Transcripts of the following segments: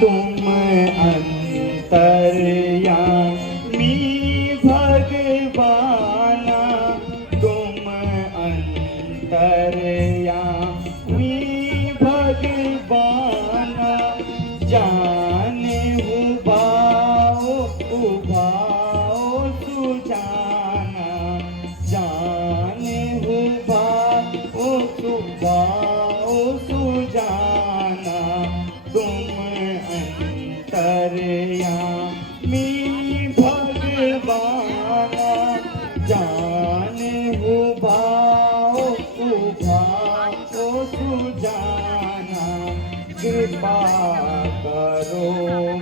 तुम अंतर्यामी भगवाना, तुम अंतर्यामी भगवाना, जाने उभाओ उभाओ सुजाना, जाने उभाओ उभाओ सुजाना, तुम अंतर्यामी भगवाना, जाने उभाओ उभाओ सुजाना, कृपा करो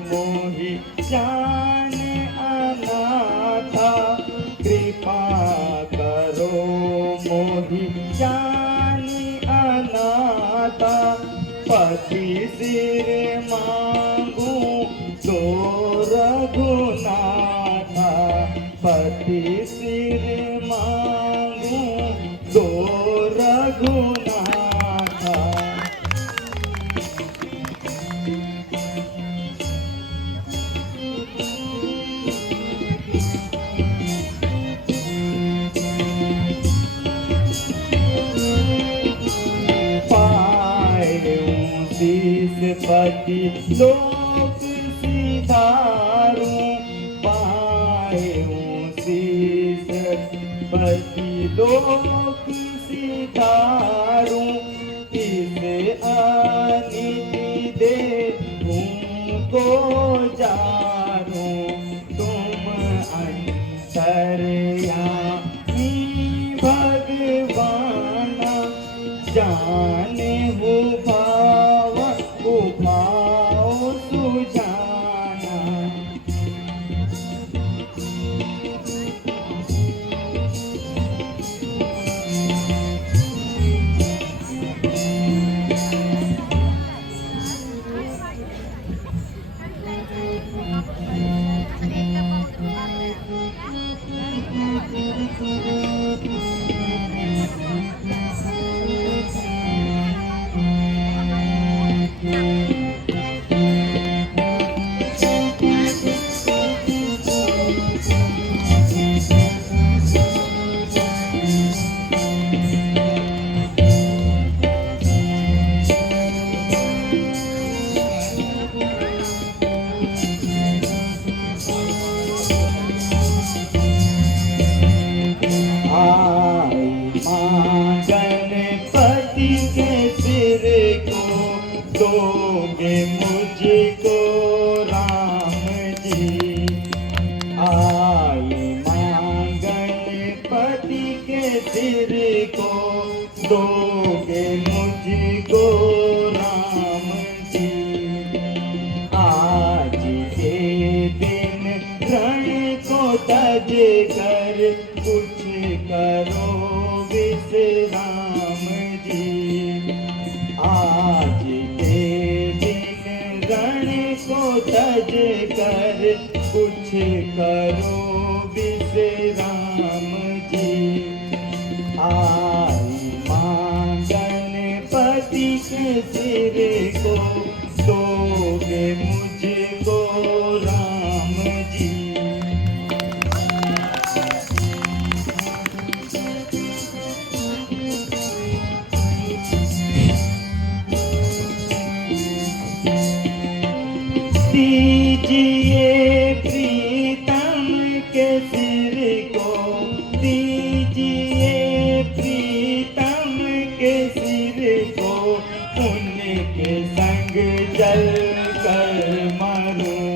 मोहि जान अनाथा, कृपा करो मोहि जान अनाथा, पति सिर मांगू तो रघुनाथा, पति सिर मांगू तो रघुनाथा। पति लोक सिधारूं, पायूं शीस पति लोक सिधारूं, इसे अनिति दे तुमको जारूं, तुम अंतर्यामी भगवाना, जाने उभाओ उभाओ सुजाना। गणपति के सिर को दोगे मुझको राम जी, आई मां गणपति के सिर को दोगे मुझको राम जी, आज के दिन रण को तज कर कुछ करो विश्राम जी, आज के दिन रण को तज कर कुछ करो विश्राम जी, आई मां गणपति के सिर को दोगे मुझको राम जी। दीजिए प्रीतम के सिर को, दीजिए प्रीतम के सिर को, उनके संग जल कर मरूं,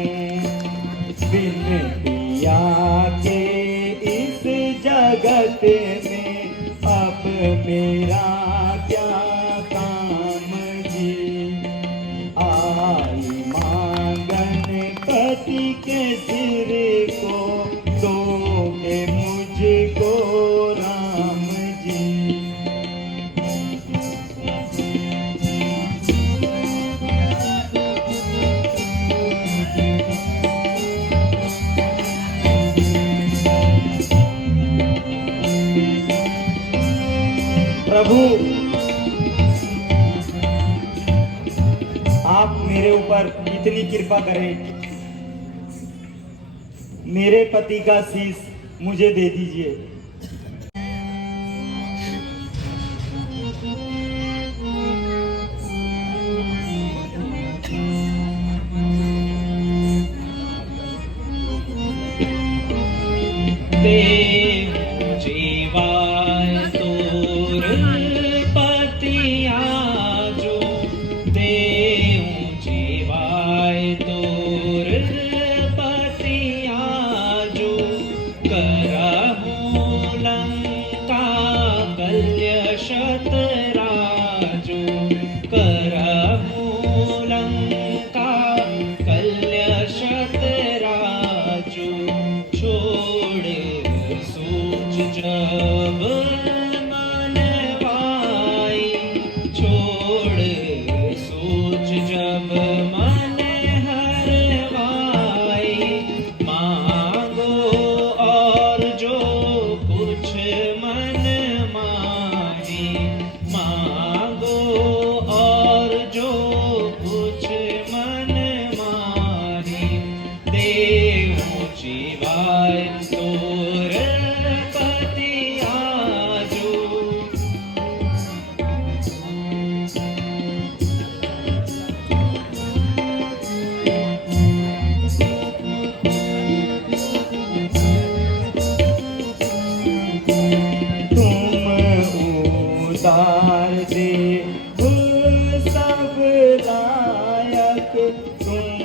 बिन पिया के इस जगत में अब मेरा क्या काम जी, आई गणपति के सिर को दोगे मुझको राम जी। प्रभु आप मेरे ऊपर ऊपर इतनी कृपा करें, मेरे पति का शीश मुझे दे दीजिए। देव जीवाय तोर पतिया जो, देव जीवाय तोर पतिया जो, करहु लंका कल्य शतराजो, करहु लंका कल्य शतराजो, छोड़ सोच जब मन वाई, छोड़ सोच जब मन हरवाई, मांगो और जो कुछ मन माही, मांगो और जो कुछ मन माही, देव जीवाय तोर पतिया जो। तुम उदार देव सब लायक, तुम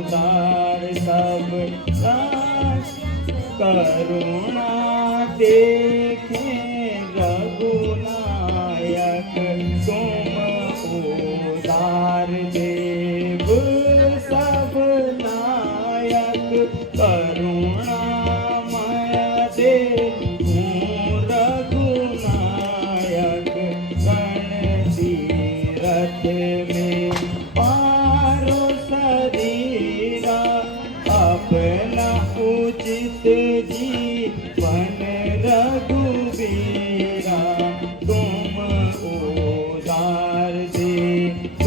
उदार सब लायक, करुणा देखे रघुनायक, तुम उदार देव सब लायक, करुणा रथ में पारो शरीरा, अपना उचित जीवन रघुवीरा, तुम उदार देव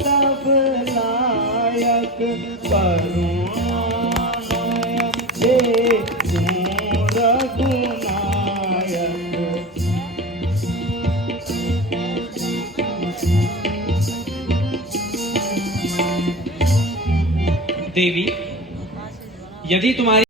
सब लायक, करुणामय देव रघुनायक। देवी, यदि तुम्हारी